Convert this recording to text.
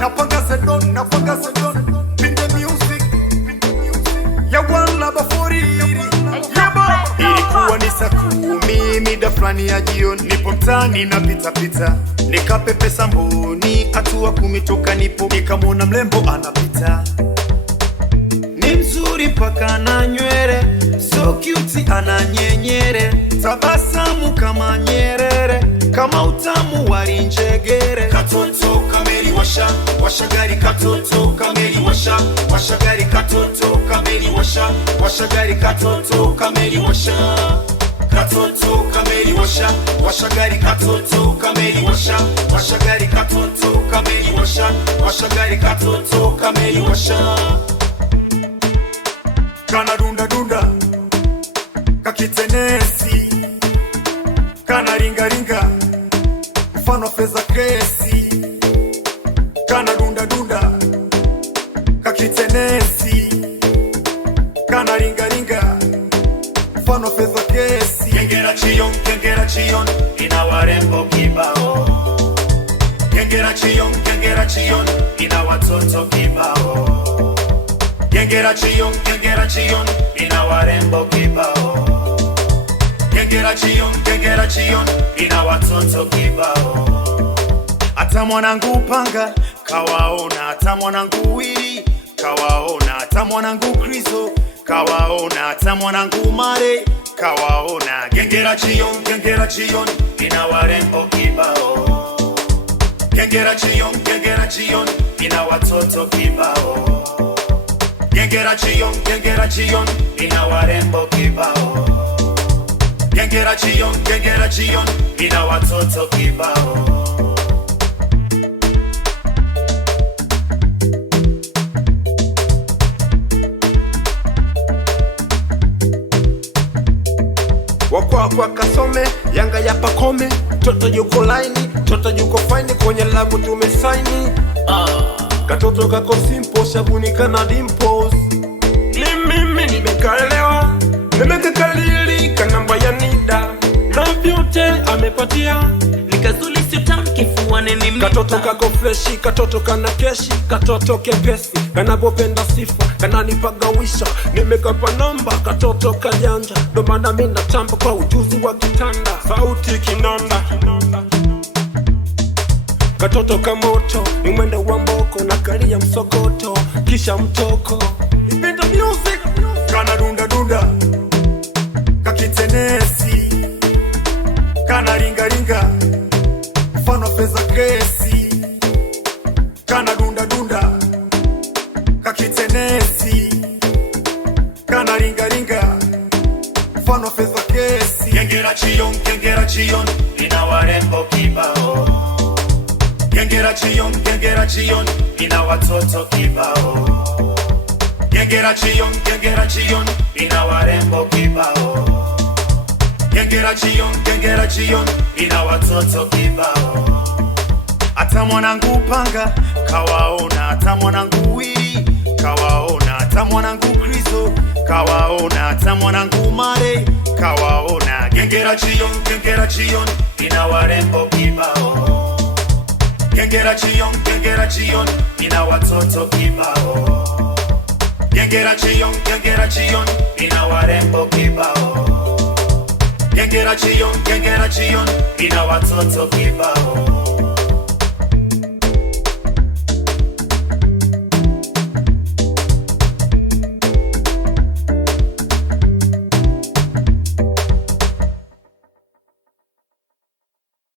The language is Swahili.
napanga sedon in the music ya wala bafuri yaba. Ilikuwa ni saa 10 mida fulani ya jioni, nipo mtaani na pita nikape pesa mboni, hatua 10 toka nipo nikamwona mlembo anapita, ni mzuri paka na nywele, so cute ananyenyere, tabasamu kama Nyerere, kama utamu wali njegere. Katoto kameli washa gari, katoto kameli washa gari, katoto kameli washa gari, katoto kameli katoto kameli washa gari, katoto kameli washa gari, katoto kameli washa gari, katoto kameli kana dunda kakitenesi, kana ringa mfano feza kesi, kana dunda kakitenesi, kana ringa mfano feza kesi. Gengera chion ina warembo kibao, gengera chion ina watoto kibao, gengera chion ina warembo kibao, gengera chion ina watoto kibao. Hata mwanangu panga kawaona, hata mwanangu wili kawaona, hata mwanangu Kristo kawaona, hata mwanangu Mare kawaona. Gengera chion ina warembo kibao, gengera chion ina watoto kibao, gengera chion ina warembo kibao, gengera chion ina watoto kibao. Wakwa kasome, Yanga ya pakome, toto yuko laini, toto yuko fine, kwenye labu tumesaini. Katoto kako simple, shabuni kana dimples. Ni mimi nimekaelewa, nimekakalili kanamba ya nida, na vyote amepatia, nikazuli siutam kifuane ni mita. Katoto kako freshi, katoto kana keshi, katoto kepesi, kanapopenda sifa, kananipagawisha, nimekapa namba, katoto kajanja, ndo maana mimi natamba kwa ujuzi wa kitanda, sauti kinanda. Katoto kamoto, ni mwendo wa mboko, na kalia msokoto, kisha mtoko. Ipenda music, kana dunda kakitenesi, kana ringa mfano feza kesi, kana dunda kakitenesi, kana ringa mfano feza kesi. Gengera chion ina warembo kibao, gengera chion ina watoto kibao, gengera chion ina warembo kibao, gengera chion ina watoto kibao. Hata mwanangu panga kawaona, hata mwanangu wili kawaona, hata mwanangu Kristo kawaona, hata mwanangu Mare kawaona. Gengera chion ina warembo kibao, gengera chion ina watoto kibao, gengera chion ina warembo kibao, gengera chion ina watoto kibao.